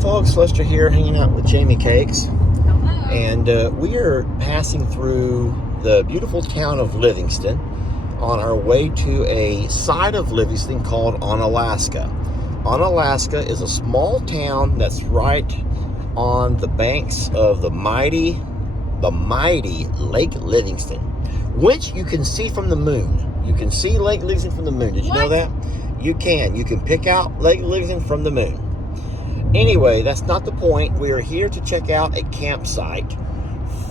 Folks, Lester here, hanging out with Jamie Cakes. Hello. And we are passing through the beautiful town of Livingston on our way to a side of Livingston called Onalaska. Onalaska is a small town that's right on the banks of the mighty Lake Livingston, which you can see from the moon. You can see Lake Livingston from the moon. Did you know that? You can. You can pick out Lake Livingston from the moon. Anyway, that's not the point. We are here to check out a campsite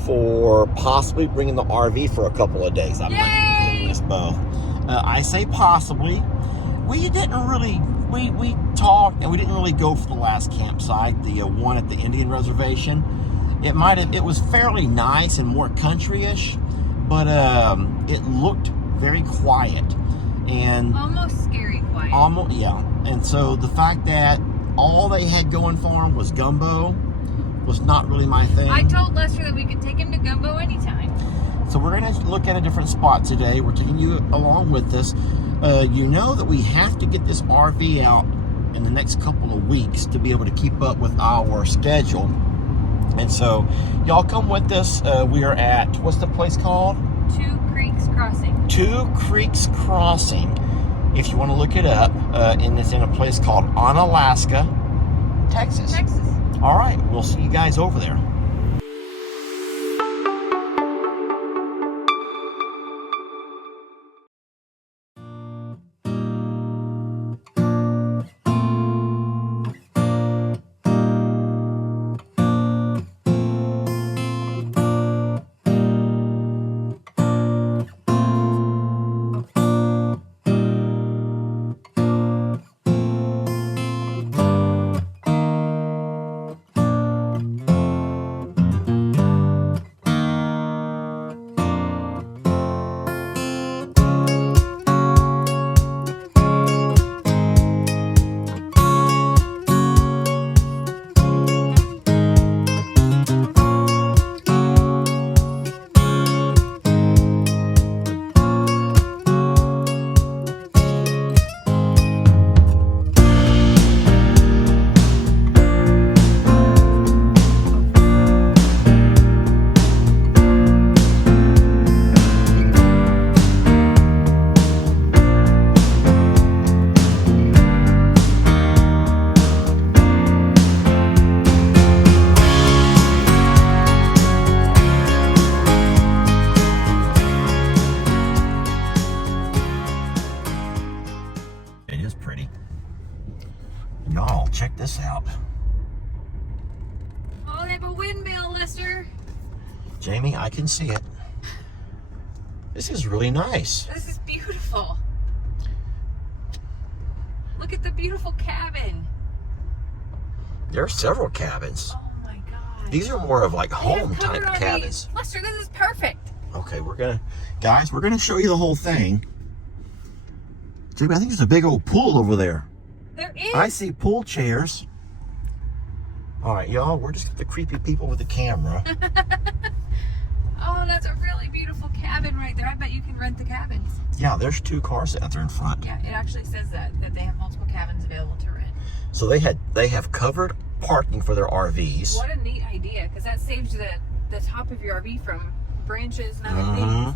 for possibly bringing the RV for a couple of days. I might get this bow. I say possibly. We didn't really, we talked and we didn't really go for the last campsite, the one at the Indian reservation. It was fairly nice and more country-ish, but it looked very quiet and almost scary quiet. Almost, yeah. And so the fact that all they had going for them was gumbo was not really my thing. I told Lester that we could take him to gumbo anytime. So we're going to look at a different spot today. We're taking you along with us. You know that we have to get this RV out in the next couple of weeks to be able to keep up with our schedule. And so y'all come with us. We are at, what's the place called? Two Creeks Crossing. Two Creeks Crossing. If you want to look it up, and it's in a place called Onalaska, Texas. All right, we'll see you guys over there. Y'all, check this out. Oh, they have a windmill, Lester. Jamie, I can see it. This is really nice. This is beautiful. Look at the beautiful cabin. There are several cabins. Oh my God. These are more of like home type RVs. cabins. Lester, this is perfect. Okay, we're gonna show you the whole thing. Jamie, I think there's a big old pool over there. There is. I see pool chairs. All right, y'all, we're just the creepy people with the camera. Oh, that's a really beautiful cabin right there. I bet you can rent the cabins. Yeah, there's two cars out there in front. Yeah, it actually says that they have multiple cabins available to rent. So they have covered parking for their RVs. What a neat idea, because that saves the top of your RV from branches and other things.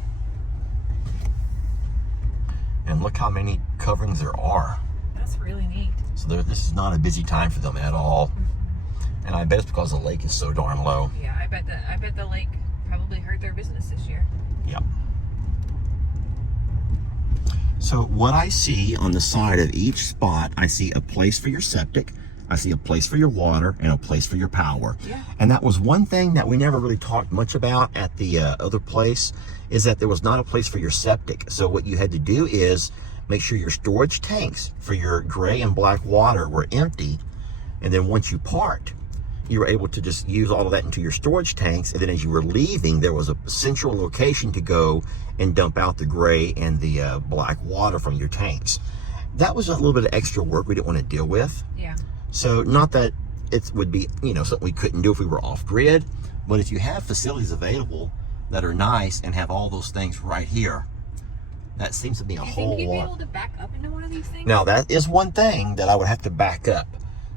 And look how many coverings there are. That's really neat. So this is not a busy time for them at all. Mm-hmm. And I bet it's because the lake is so darn low. Yeah, I bet the lake probably hurt their business this year. Yep. So what I see on the side of each spot, I see a place for your septic, I see a place for your water, and a place for your power. Yeah. And that was one thing that we never really talked much about at the other place, is that there was not a place for your septic. So what you had to do is make sure your storage tanks for your gray and black water were empty. And then once you parked, you were able to just use all of that into your storage tanks. And then as you were leaving, there was a central location to go and dump out the gray and the black water from your tanks. That was a little bit of extra work we didn't want to deal with. Yeah. So not that it would be, something we couldn't do if we were off grid, but if you have facilities available that are nice and have all those things right here, that seems to be a whole lot. Do you think you'd be able to back up into one of these things? Now, that is one thing that I would have to back up.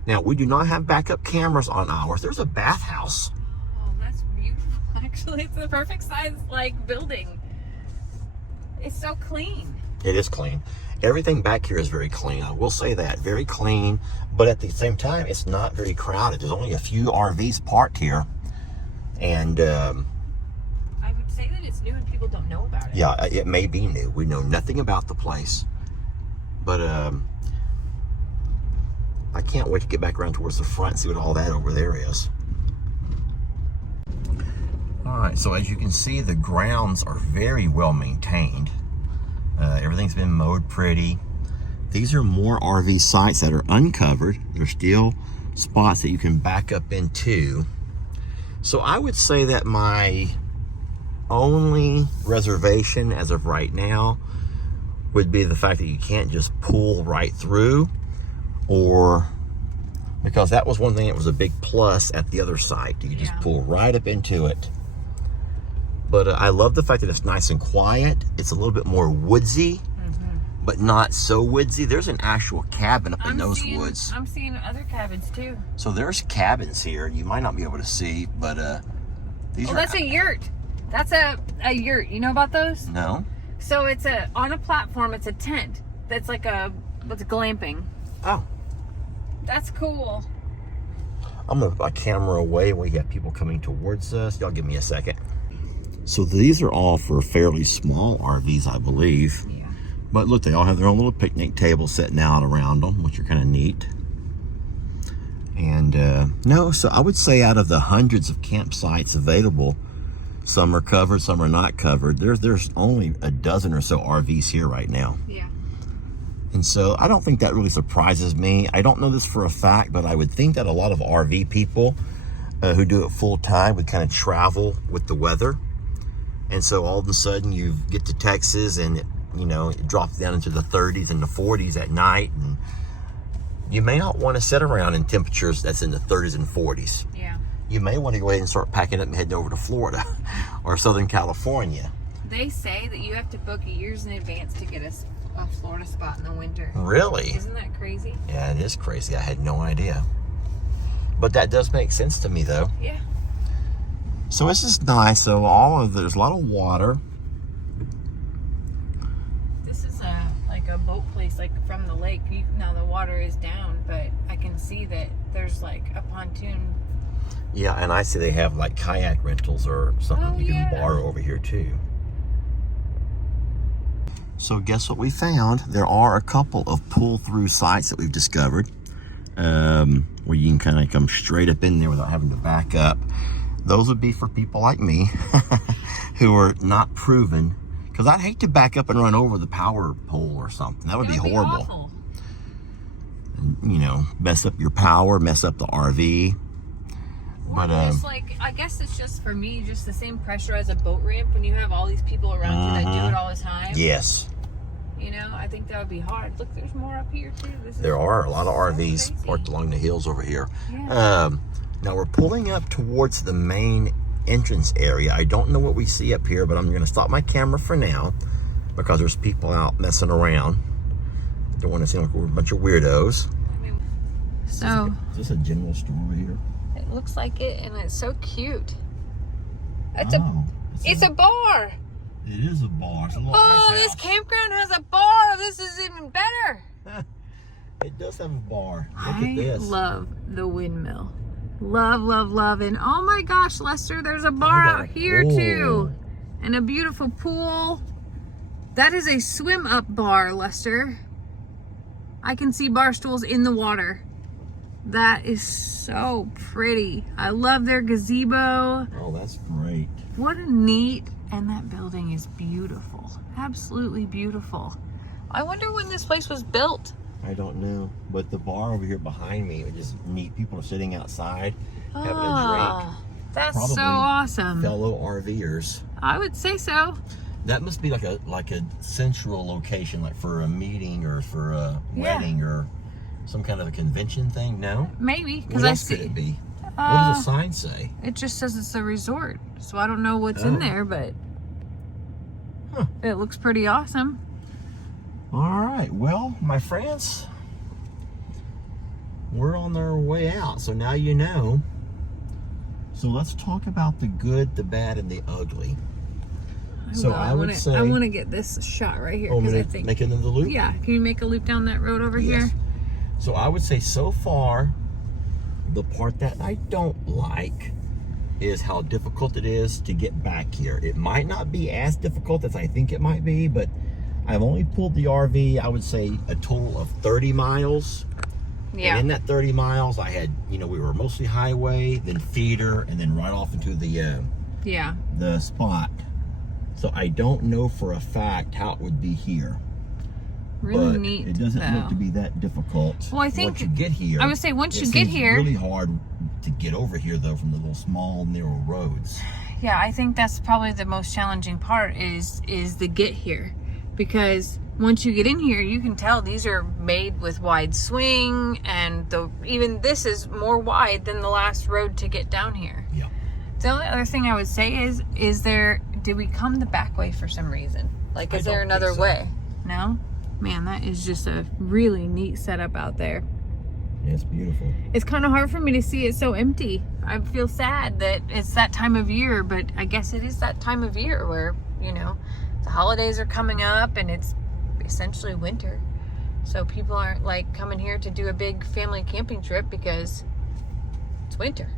Now, we do not have backup cameras on ours. There's a bathhouse. Oh, that's beautiful. Actually, it's the perfect size, like, building. It's so clean. It is clean. Everything back here is very clean. I will say that. Very clean. But at the same time, it's not very crowded. There's only a few RVs parked here. And I would say that it's new and people don't know about it. yeah, it may be new. We know nothing about the place. But I can't wait to get back around towards the front and see what all that over there is. All right, so as you can see, the grounds are very well maintained. Everything's been mowed pretty. These are more RV sites that are uncovered. There's still spots that you can back up into. So I would say that my only reservation as of right now would be the fact that you can't just pull right through, or because that was one thing that was a big plus at the other site. You just pull right up into it. But I love the fact that it's nice and quiet. It's a little bit more woodsy, but not so woodsy. There's an actual cabin up in those woods. I'm seeing other cabins too. So there's cabins here. You might not be able to see, but these are... that's a yurt. That's a yurt. You know about those? No. So it's on a platform. It's a tent. That's like what's glamping. Oh. That's cool. I'm gonna put my camera away when we have people coming towards us. Y'all give me a second. So these are all for fairly small RVs, I believe. Yeah. But look, they all have their own little picnic table sitting out around them, which are kind of neat. And no, so I would say out of the hundreds of campsites available, some are covered, some are not covered. There's only a dozen or so RVs here right now. Yeah. And so I don't think that really surprises me. I don't know this for a fact, but I would think that a lot of RV people who do it full time would kind of travel with the weather. And so all of a sudden you get to Texas and it drops down into the 30s and the 40s at night. And you may not want to sit around in temperatures that's in the 30s and 40s. Yeah. You may want to go ahead and start packing up and heading over to Florida or Southern California. They say that you have to book years in advance to get a Florida spot in the winter. Really? Isn't that crazy? Yeah, it is crazy. I had no idea. But that does make sense to me, though. Yeah. So this is nice. So there's a lot of water. This is like a boat place, like from the lake. Now the water is down, but I can see that there's like a pontoon. Yeah, and I see they have like kayak rentals or something you can borrow over here too. So guess what we found? There are a couple of pull-through sites that we've discovered where you can kind of come straight up in there without having to back up. Those would be for people like me who are not proven, because I'd hate to back up and run over the power pole or something. That would be horrible. Awful. And, mess up your power, mess up the RV. But I guess it's just for me, just the same pressure as a boat ramp when you have all these people around you that do it all the time. Yes. I think that would be hard. Look, there's more up here too. There are a lot of RVs parked along the hills over here. Yeah. Now we're pulling up towards the main entrance area. I don't know what we see up here, but I'm going to stop my camera for now because there's people out messing around. Don't want to seem like we're a bunch of weirdos. So is this a general store over here? It looks like it, and it's so cute. It's a bar. It is a bar. It's a little this campground has a bar. This is even better. It does have a bar. Look at this. I love the windmill. Love, love, love. And oh my gosh, Lester, there's a bar out here too. And a beautiful pool. That is a swim up bar, Lester. I can see bar stools in the water. That is so pretty. I love their gazebo. Oh, that's great. What a neat, and that building is beautiful. Absolutely beautiful. I wonder when this place was built. I don't know, but the bar over here behind me, it just neat. People are sitting outside having a drink. That's Probably so awesome. Fellow RVers. I would say so. That must be like a central location, like for a meeting or for a wedding or some kind of a convention thing. No, maybe because what else could it be? What does the sign say? It just says it's a resort, so I don't know what's in there, but it looks pretty awesome. All right, well, my friends, we're on our way out. So now you know. So let's talk about the good, the bad, and the ugly. So I would say, I want to get this shot right here, oh, because I think make it into the loop. Yeah, can you make a loop down that road over here? So I would say so far, the part that I don't like is how difficult it is to get back here. It might not be as difficult as I think it might be, but I've only pulled the RV, I would say, a total of 30 miles. Yeah. And in that 30 miles, I had, we were mostly highway, then feeder, and then right off into the spot. So I don't know for a fact how it would be here. Really but neat. It doesn't look to be that difficult. Well, I think once you get here, I would say once you get here, it's really hard to get over here though from the little small narrow roads. Yeah, I think that's probably the most challenging part is the get here, because once you get in here, you can tell these are made with wide swing, and even this is more wide than the last road to get down here. Yeah. The only other thing I would say is did we come the back way for some reason? Like, is there another way? No? Man, that is just a really neat setup out there. Yeah, it's beautiful. It's kind of hard for me to see it so empty. I feel sad that it's that time of year, but I guess it is that time of year where, the holidays are coming up and it's essentially winter. So people aren't like coming here to do a big family camping trip because it's winter.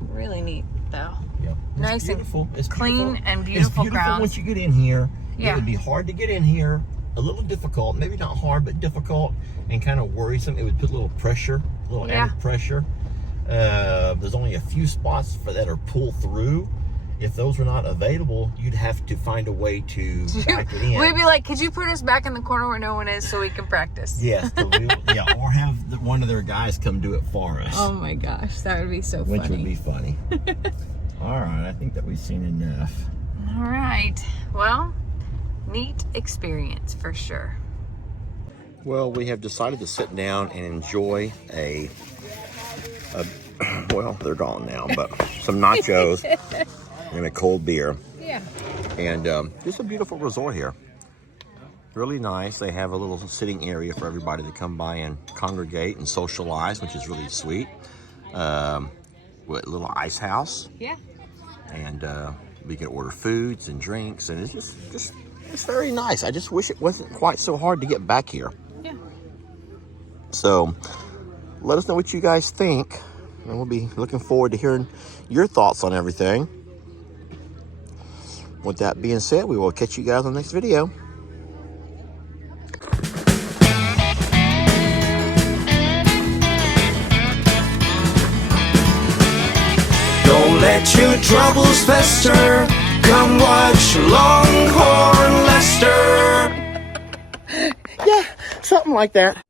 Really neat though. Yeah. Nice beautiful. and it's clean beautiful. and beautiful, it's beautiful ground. Once you get in here, yeah. It would be hard to get in here, a little difficult, maybe not hard, but difficult and kind of worrisome. It would put a little pressure, a little added pressure. There's only a few spots that are pull through. If those were not available, you'd have to find a way to back it in. We'd be like, could you put us back in the corner where no one is so we can practice? Yes, or have one of their guys come do it for us. Oh my gosh, that would be so funny. Which would be funny. All right, I think that we've seen enough. All right, well, neat experience for sure. Well, we have decided to sit down and enjoy well, they're gone now, but some nachos and a cold beer. Yeah. And just a beautiful resort here. Really nice. They have a little sitting area for everybody to come by and congregate and socialize, which is really sweet. With a little ice house. Yeah. And we can order foods and drinks, and it's just it's very nice. I just wish it wasn't quite so hard to get back here. Yeah. So let us know what you guys think, and we'll be looking forward to hearing your thoughts on everything. With that being said, we will catch you guys on the next video. Don't let your troubles fester. Come watch Longhorn Lester. Yeah, something like that.